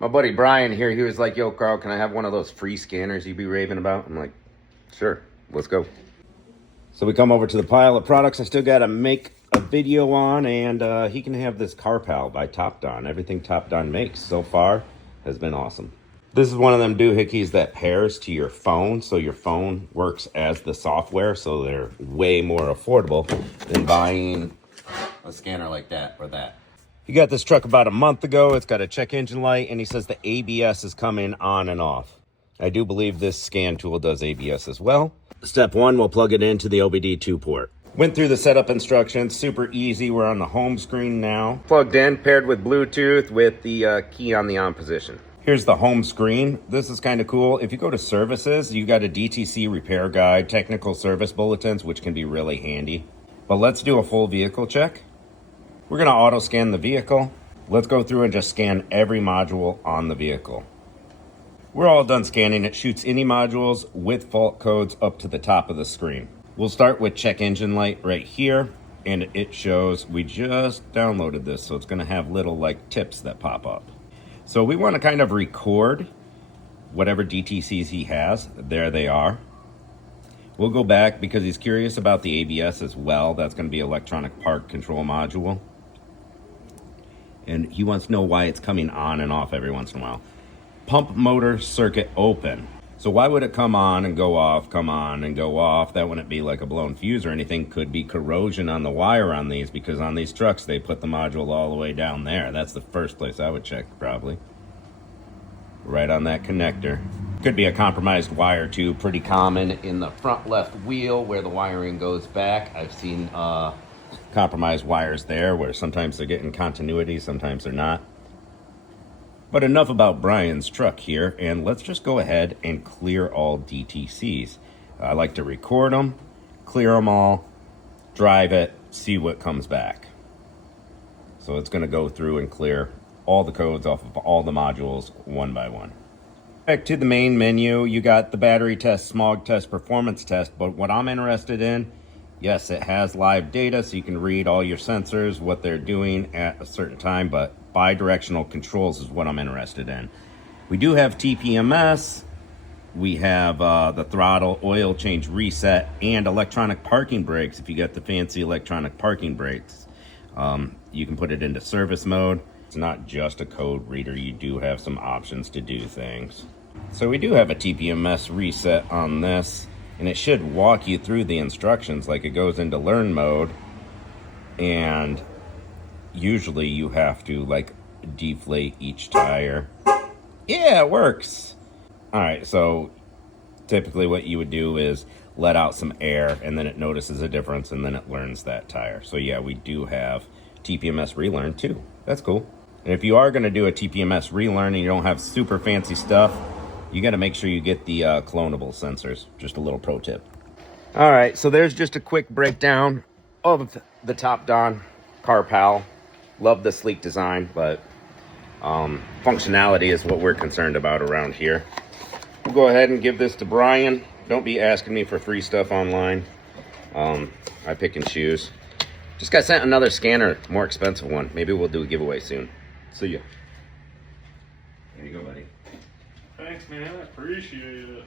My buddy Brian here, he was like, yo, Carl, can I have one of those free scanners you be raving about? I'm like, sure, let's go. So we come over to the pile of products I still got to make a video on, and he can have this CarPal by Topdon. Everything Topdon makes so far has been awesome. This is one of them doohickeys that pairs to your phone, so your phone works as the software, so they're way more affordable than buying a scanner like that or that. He got this truck about a month ago. It's got a check engine light, and he says the ABS is coming on and off. I do believe this scan tool does ABS as well. Step one, we'll plug it into the OBD2 port. Went through the setup instructions, super easy. We're on the home screen now. Plugged in, paired with Bluetooth with the key on the on position. Here's the home screen. This is kind of cool. If you go to services, you got a DTC repair guide, technical service bulletins, which can be really handy. But let's do a full vehicle check. We're gonna auto scan the vehicle. Let's go through and just scan every module on the vehicle. We're all done scanning. It shoots any modules with fault codes up to the top of the screen. We'll start with check engine light right here, and it shows we just downloaded this, so it's gonna have little like tips that pop up. So we wanna kind of record whatever DTCs he has. There they are. We'll go back because he's curious about the ABS as well. That's gonna be electronic park control module. And he wants to know why it's coming on and off every once in a while. Pump motor circuit open. So why would it come on and go off, come on and go off? That wouldn't be like a blown fuse or anything. Could be corrosion on the wire on these, because on these trucks, they put the module all the way down there. That's the first place I would check, probably. Right on that connector. Could be a compromised wire too, pretty common in the front left wheel where the wiring goes back. I've seen compromised wires there where sometimes they're getting continuity, sometimes they're not. But enough about Brian's truck here, and let's just go ahead and clear all DTCs. I like to record them, clear them all, drive it, see what comes back. So it's going to go through and clear all the codes off of all the modules one by one. Back to the main menu, you got the battery test, smog test, performance test, but what I'm interested in, yes, it has live data, so you can read all your sensors, what they're doing at a certain time, but bi-directional controls is what I'm interested in. We do have TPMS, we have the throttle, oil change reset, and electronic parking brakes. If you got the fancy electronic parking brakes, you can put it into service mode. It's not just a code reader, you do have some options to do things. So we do have a TPMS reset on this, and it should walk you through the instructions. Like, it goes into learn mode, and usually you have to like deflate each tire. Yeah, it works. All right, so typically what you would do is let out some air, and then it notices a difference, and then it learns that tire. So yeah, we do have TPMS relearn too. That's cool. And if you are going to do a TPMS relearn and you don't have super fancy stuff, you got to make sure you get the clonable sensors. Just a little pro tip. All right, so there's just a quick breakdown of the Topdon CarPal. Love the sleek design, but functionality is what we're concerned about around here. We'll go ahead and give this to Brian. Don't be asking me for free stuff online. I pick and choose. Just got sent another scanner, more expensive one. Maybe we'll do a giveaway soon. See ya. There you go, buddy. Thanks, man. I appreciate it.